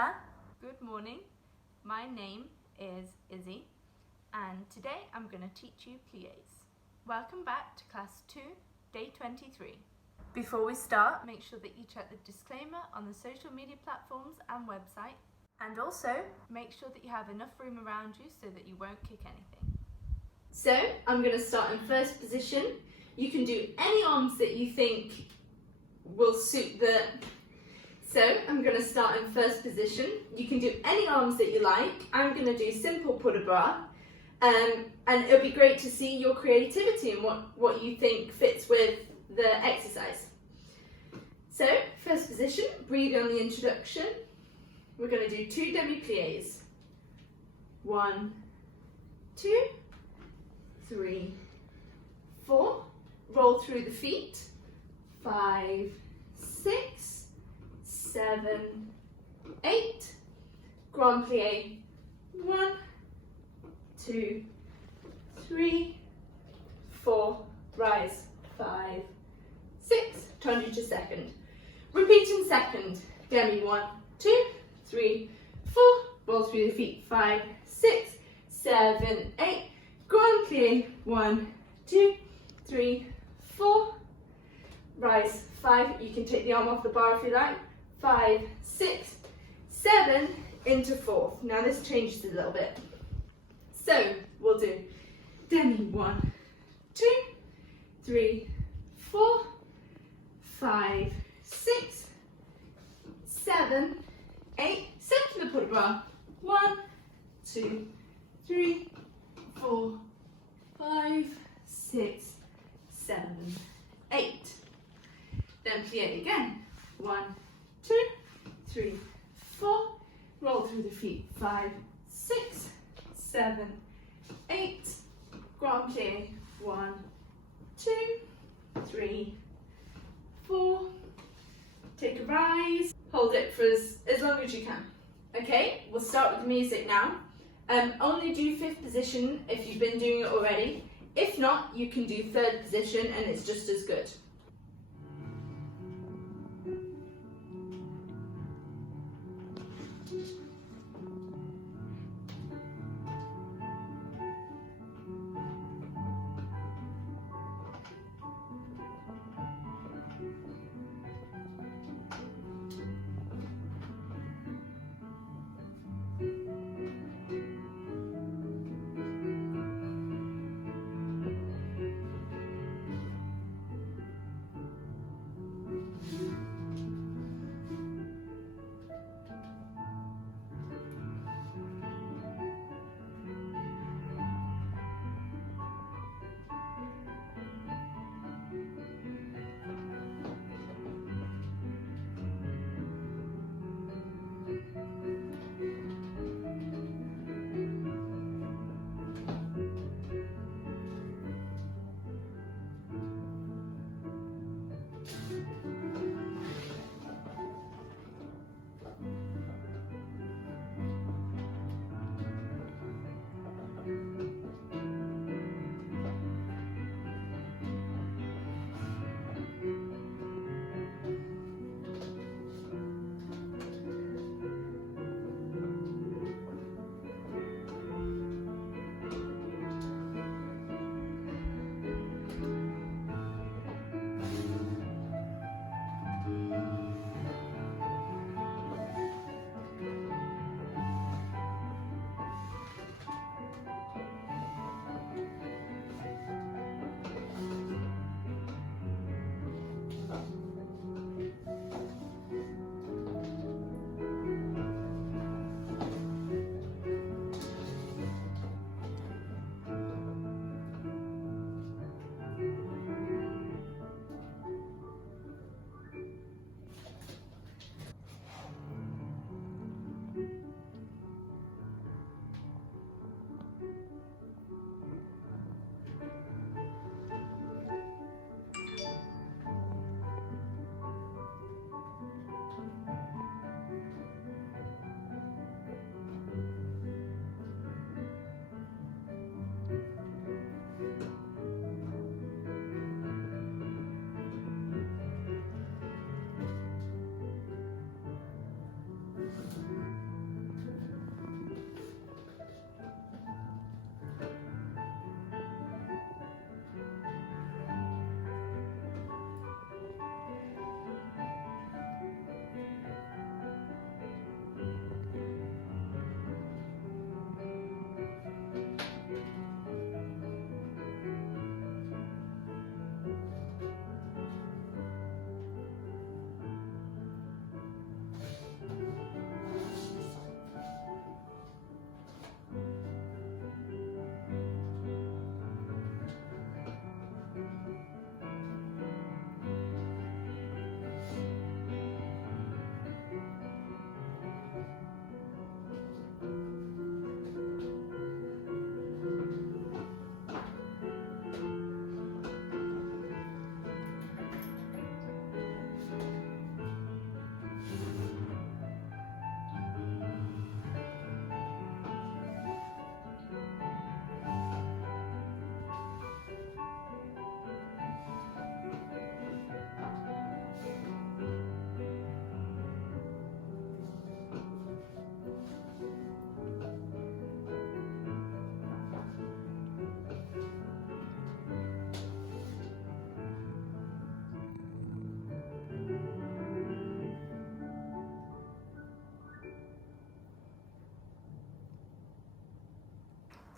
there. Good morning. My name is Izzy and today I'm going to teach you plies. Welcome back to class 2, day 23. Before we start, make sure that you check the disclaimer on the social media platforms and website, and also make sure that you have enough room around you so that you won't kick anything. So I'm going to start in first position. You can do any arms that you think will suit the... So I'm going to start in first position. You can do any arms that you like. I'm going to do simple put a bra. And it'll be great to see your creativity and what you think fits with the exercise. So first position, breathe on the introduction. We're going to do 2 demi-plies. 1, 2, 3, 4. Roll through the feet. 5, 6, 7, 8. Grand plie. 1, 2, 3, 4. Rise. 5, 6. Turn to second. Repeat in second. Demi 1, 2, 3, 4. Roll through the feet. 5, 6, 7, 8. Grand plie. 1, 2, 3, 4. Rise. 5. You can take the arm off the bar if you like. 5, 6, 7 into 4. Now this changes a little bit. So we'll do demi 1, 2, 3, 4, 5, 6, 7, 8. Circular put a bra. 1, 2, 3, 4, 5, 6, 7, 8. Then plie again. 1, 2, 3, 4. Roll through the feet. 5, 6, 7, 8. Grand plie. 1, 2, 3, 4. Take a rise. Hold it for as long as you can. Okay, we'll start with the music now. Only do 5th position if you've been doing it already. If not, you can do 3rd position and it's just as good.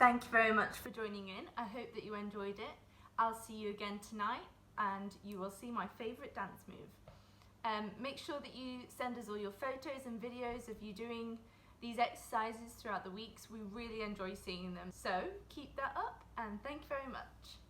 Thank you very much for joining in. I hope that you enjoyed it. I'll see you again tonight and you will see my favourite dance move. Make sure that you send us all your photos and videos of you doing these exercises throughout the weeks. We really enjoy seeing them. So keep that up and thank you very much.